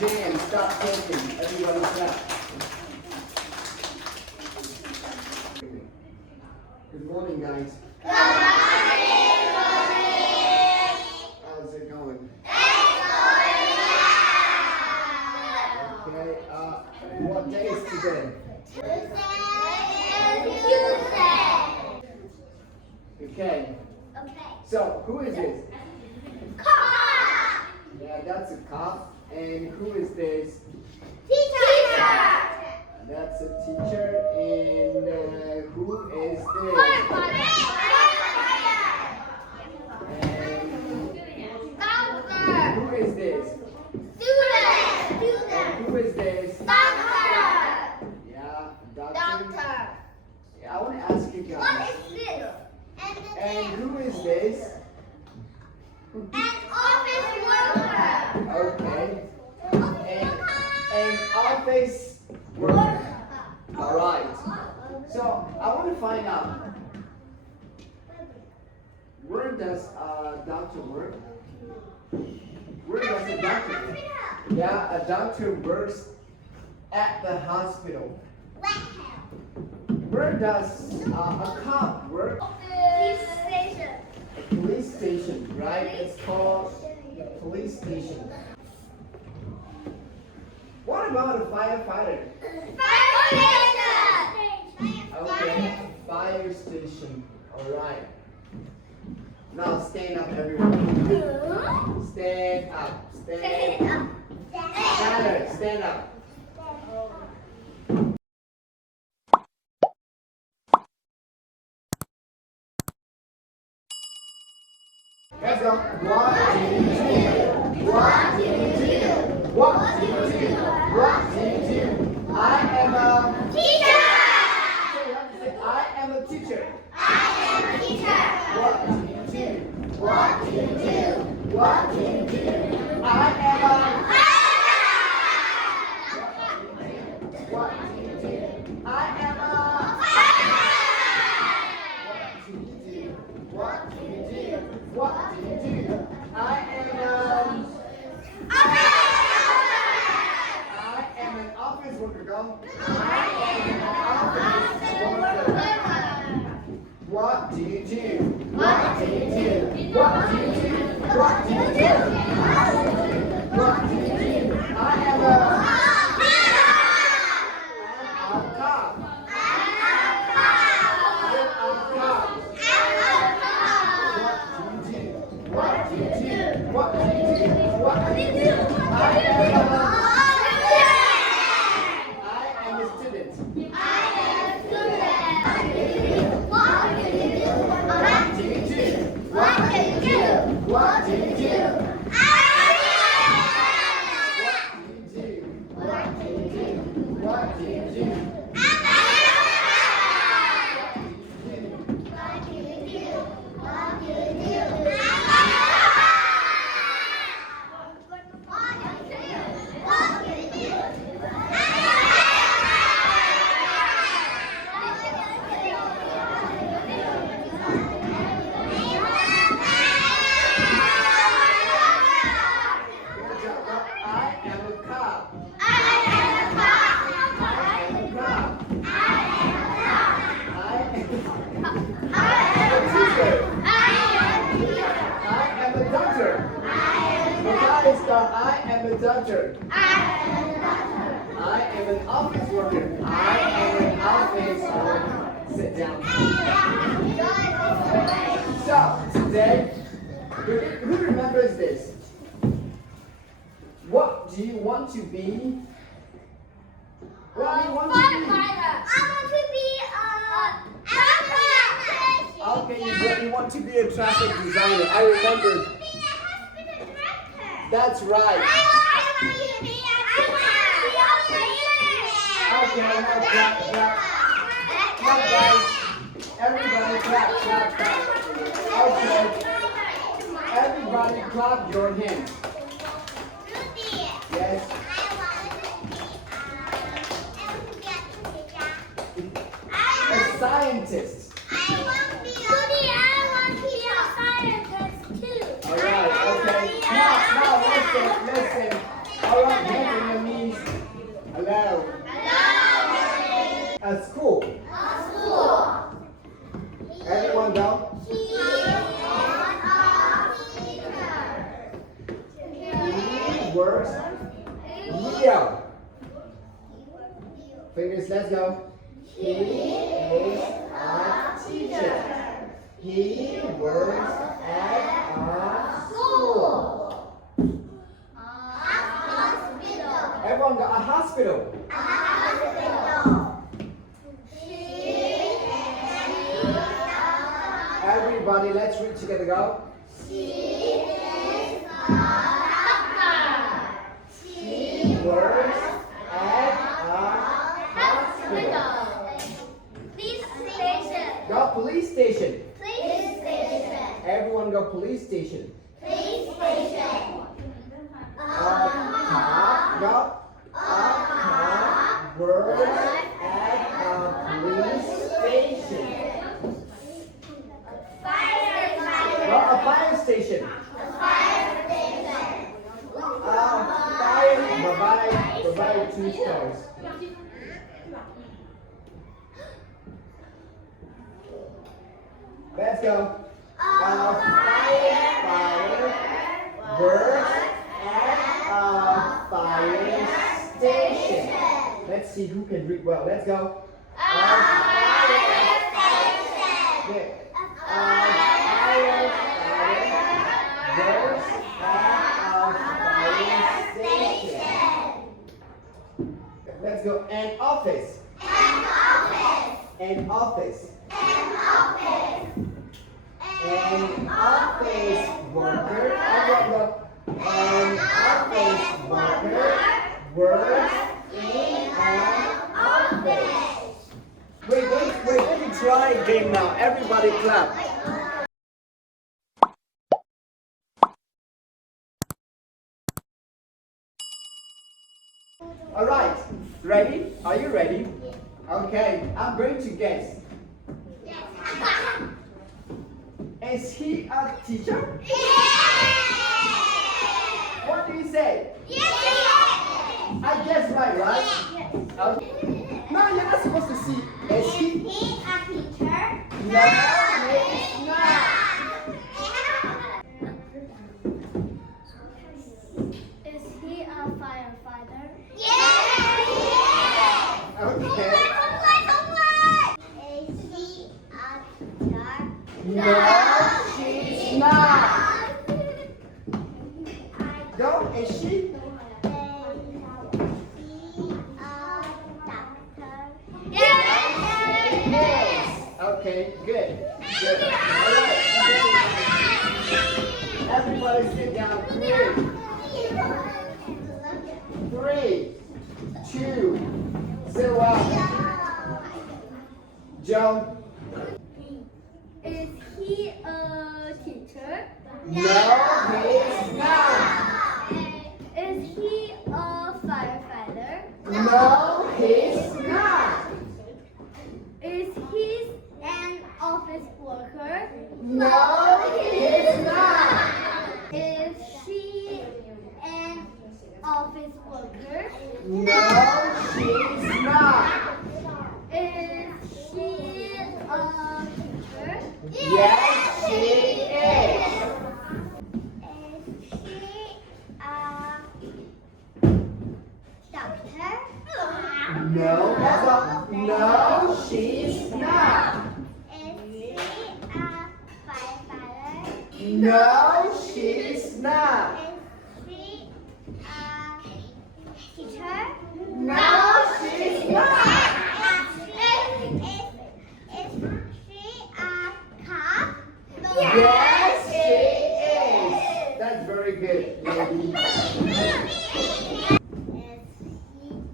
Jam, stop talking. Everybody clap. Good morning, guys. Good morning, How's it going? Good. Okay, what day is today? Tuesday. Okay, Okay. so who is this? Cop. Yeah, that's a cop. And who is this? Teacher. That's a teacher. And who is this? And Doctor. who is this? Student. And who is this? Doctor. Yeah, doctor. Doctor. Yeah, I want to ask you What guys. is this? And who is this? An office worker. Okay. And office worker. All right. So I want to find out, where does a doctor work? Where does a doctor work? Yeah, a doctor works at the hospital. Where does a cop work? Police station. A police station, right? It's called the police station. What about a firefighter? Fire station. Okay, fire station. All right. Now stand up, everyone. Stand up. Stand up. Stand up. Let's go. 1, 2, 3. 1, 2, 3. 1, 2, 3. 1, 2, 3. I am a Teacher. I am a teacher. I am a teacher. 1, 2, 3. 1, 2, 3. 1, 2, 3. I am a 1, 2, 3. I am a 1, 2, 3. 1, 2, 3. I am an office worker, go. I am an office worker. What do you do? What do you do? What do you do? What do you do? What do you do? I am a cop. What do you do? What do you do? What do you do? I am a student. What do you do? What do you do? What do you do? What do you do? What do you do? I am a cop. I am a cop. I am a teacher. I am a doctor. I am a doctor. I am an office worker. I am an office worker. Sit down. So, today, who remembers this? What do you want to be? What do you want to be? Okay, you want to be a traffic designer. I remember. That's right. Okay, now clap, clap. Come on, guys. Everybody clap, clap, clap. Okay. Everybody clap your hands. Yes. A scientist. I want to be a scientist too. All right, okay. Now, listen. All right, works. Leo. Fingers, let's go. He is a teacher. He works at a school. Hospital. Everyone got a hospital. Hospital. Everybody, let's read together. Go. She is a doctor. She works at a hospital. Police station. Go police station. Police station. Everyone go police station. Police station. A cop. Go. A cop works at a police station. Go a fire station. Bye-bye 2 stars. Let's go. A firefighter works at a fire station. Let's see who can read well. Let's go. Good. A firefighter works at a fire station. Let's go. An office. An office. An office worker. Everyone go. An office worker works in an office. Wait, let me try again now. Everybody clap. Alright, ready? Are you ready? Okay, I'm going to guess. Is he a teacher? What do you say? I guess right? Okay. No, you're not supposed to see. Is he? He's a teacher. No, he's not. Is he a firefighter? Okay. Is he a teacher? No, she's not. Go, is she? Is he a doctor? Yes. Okay, good. Good. All right. Everybody sit down. 3, 2, 0. Jump. Is he a teacher? No, he's not. Is he a firefighter? No, he's not. Is he an office worker? No, he's not. Is she an office worker? No, she's not. Is she a teacher? Yes, she is. Is she a doctor? No, that's all. No, she's not. Is she a firefighter? No, she's not. Is she a teacher? No, she's not. Is she a cop? Yes, she is. That's very good, lady.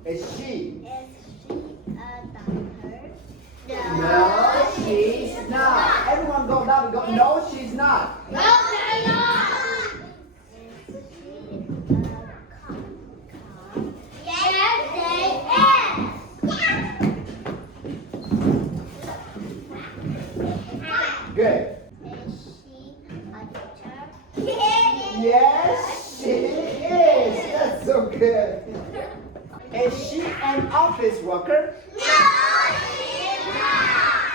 Is she? A doctor? No, she's not. Everyone go down and go. No, she's not. No, they're not. Is she a cop? Yes, they is. Good. Is she a teacher? Yes, she is. That's so good. Is she an office worker? No, she's not.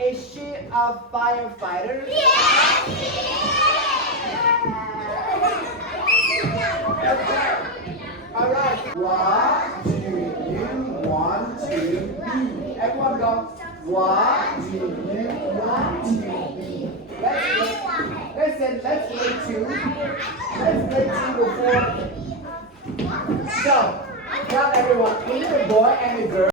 Is she a firefighter? Yes, she is. Okay. What do you want to be? Everyone go. What do you want to be? Let's play two. Let's play two before. So, tell everyone, is it a boy and a girl?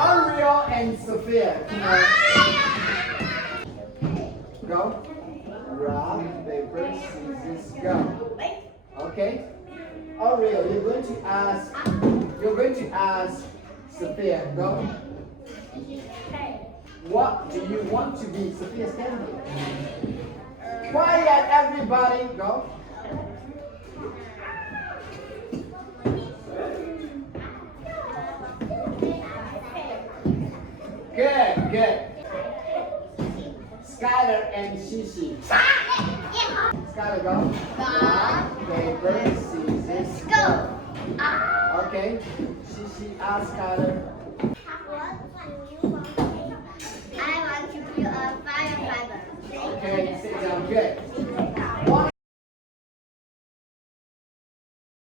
Ariel and Sophia. Go. Rock, paper, scissors, go. Okay. Ariel, you're going to ask Sophia. Go. What do you want to be? Sophia, stand here. Quiet, everybody. Go. Good, good. Skylar and Shishi. Skylar, go. Rock, paper, scissors, go. Okay. Shishi, ask Skylar. What do you want to be? I want to be a firefighter. Okay, sit down. Good.